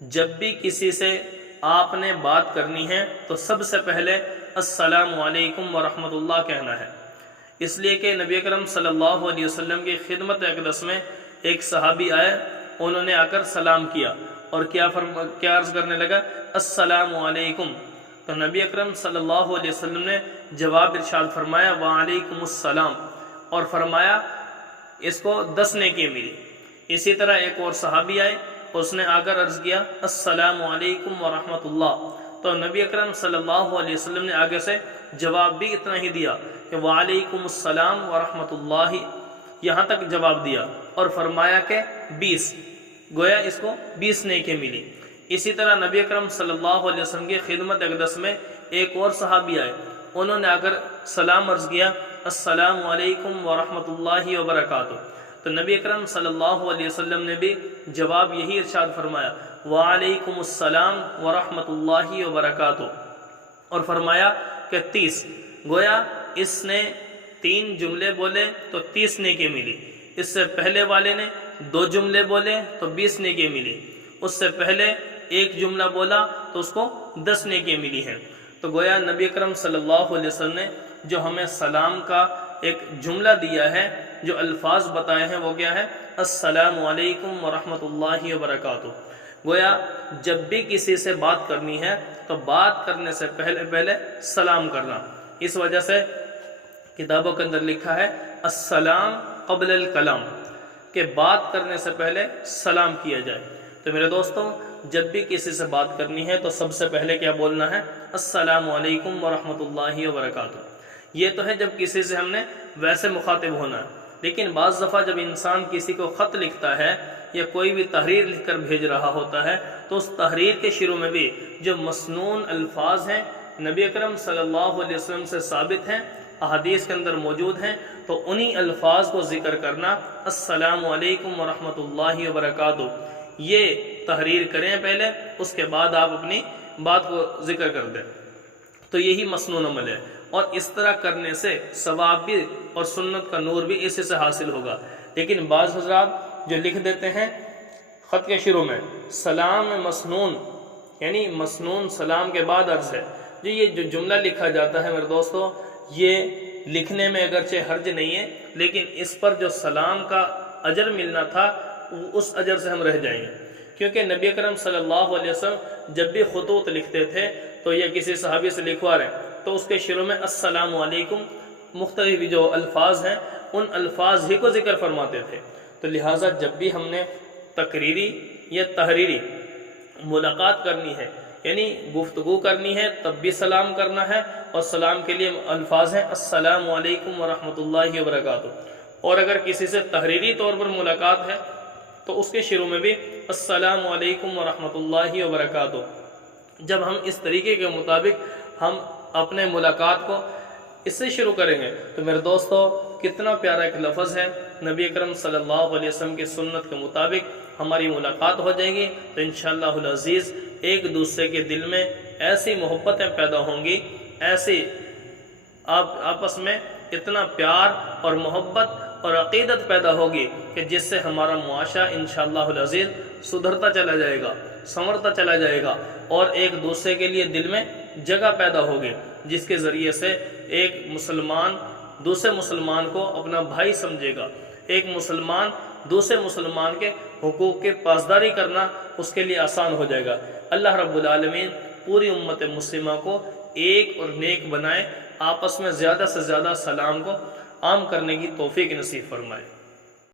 جب بھی کسی سے آپ نے بات کرنی ہے تو سب سے پہلے السلام علیکم ورحمۃ اللہ کہنا ہے، اس لیے کہ نبی اکرم صلی اللہ علیہ وسلم کی خدمت اقدس میں ایک صحابی آئے، انہوں نے آ کر سلام کیا اور کیا عرض کرنے لگا، السلام علیکم۔ تو نبی اکرم صلی اللہ علیہ وسلم نے جواب ارشاد فرمایا وعلیکم السلام، اور فرمایا اس کو 10 نیکی ملی۔ اسی طرح ایک اور صحابی آئے، اس نے آ کر عرض کیا السلام علیکم ورحمۃ اللہ، تو نبی اکرم صلی اللہ علیہ وسلم نے آگے سے جواب بھی اتنا ہی دیا کہ وعلیکم السلام ورحمۃ اللہ، یہاں تک جواب دیا اور فرمایا کہ 20، گویا اس کو 20 نیکی ملی۔ اسی طرح نبی اکرم صلی اللہ علیہ وسلم کی خدمت اقدس میں ایک اور صحابی آئے، انہوں نے آ کر سلام عرض کیا السلام علیکم ورحمۃ اللہ وبرکاتہ، تو نبی اکرم صلی اللہ علیہ وسلم نے بھی جواب یہی ارشاد فرمایا وعلیکم السلام ورحمۃ اللہ وبرکاتہ، اور فرمایا کہ 30، گویا اس نے 3 جملے بولے تو 30 نیکی ملی، اس سے پہلے والے نے 2 جملے بولے تو 20 نیکی ملی، اس سے پہلے 1 جملہ بولا تو اس کو 10 نیکی ملی ہیں۔ تو گویا نبی اکرم صلی اللہ علیہ وسلم نے جو ہمیں سلام کا ایک جملہ دیا ہے، جو الفاظ بتائے ہیں، وہ کیا ہے، السلام علیکم ورحمۃ اللہ وبرکاتہ۔ گویا جب بھی کسی سے بات کرنی ہے تو بات کرنے سے پہلے سلام کرنا، اس وجہ سے کتابوں کے اندر لکھا ہے السلام قبل الکلام، کہ بات کرنے سے پہلے سلام کیا جائے۔ تو میرے دوستوں، جب بھی کسی سے بات کرنی ہے تو سب سے پہلے کیا بولنا ہے، السلام علیکم ورحمۃ اللہ وبرکاتہ۔ یہ تو ہے جب کسی سے ہم نے ویسے مخاطب ہونا ہے، لیکن بعض دفعہ جب انسان کسی کو خط لکھتا ہے یا کوئی بھی تحریر لکھ کر بھیج رہا ہوتا ہے تو اس تحریر کے شروع میں بھی جو مسنون الفاظ ہیں، نبی اکرم صلی اللہ علیہ وسلم سے ثابت ہیں، احادیث کے اندر موجود ہیں، تو انہی الفاظ کو ذکر کرنا السلام علیکم ورحمۃ اللہ وبرکاتہ، یہ تحریر کریں پہلے، اس کے بعد آپ اپنی بات کو ذکر کر دیں، تو یہی مسنون عمل ہے، اور اس طرح کرنے سے ثواب بھی اور سنت کا نور بھی اسی سے حاصل ہوگا۔ لیکن بعض حضرات جو لکھ دیتے ہیں خط کے شروع میں سلام مسنون، یعنی مسنون سلام کے بعد عرض ہے، یہ جو جملہ لکھا جاتا ہے میرے دوستو، یہ لکھنے میں اگرچہ حرج نہیں ہے، لیکن اس پر جو سلام کا اجر ملنا تھا اس اجر سے ہم رہ جائیں گے، کیونکہ نبی اکرم صلی اللہ علیہ وسلم جب بھی خطوط لکھتے تھے تو یہ کسی صحابی سے لکھوا رہے ہیں تو اس کے شروع میں السلام علیکم مختلف جو الفاظ ہیں ان الفاظ ہی کو ذکر فرماتے تھے۔ تو لہٰذا جب بھی ہم نے تقریری یا تحریری ملاقات کرنی ہے، یعنی گفتگو کرنی ہے، تب بھی سلام کرنا ہے، اور سلام کے لیے الفاظ ہیں السلام علیکم ورحمۃ اللہ وبرکاتہ۔ اور اگر کسی سے تحریری طور پر ملاقات ہے تو اس کے شروع میں بھی السلام علیکم ورحمۃ اللہ وبرکاتہ۔ جب ہم اس طریقے کے مطابق ہم اپنے ملاقات کو اس سے شروع کریں گے تو میرے دوستو کتنا پیارا ایک لفظ ہے، نبی اکرم صلی اللہ علیہ وسلم کی سنت کے مطابق ہماری ملاقات ہو جائے گی تو انشاءاللہ العزیز ایک دوسرے کے دل میں ایسی محبتیں پیدا ہوں گی، ایسی آپس میں اتنا پیار اور محبت اور عقیدت پیدا ہوگی کہ جس سے ہمارا معاشرہ انشاءاللہ العزیز سدھرتا چلا جائے گا، سنورتا چلا جائے گا، اور ایک دوسرے کے لیے دل میں جگہ پیدا ہوگی، جس کے ذریعے سے ایک مسلمان دوسرے مسلمان کو اپنا بھائی سمجھے گا، ایک مسلمان دوسرے مسلمان کے حقوق کی پاسداری کرنا اس کے لیے آسان ہو جائے گا۔ اللہ رب العالمین پوری امت مسلمہ کو ایک اور نیک بنائے، آپس میں زیادہ سے زیادہ سلام کو عام کرنے کی توفیق نصیب فرمائے۔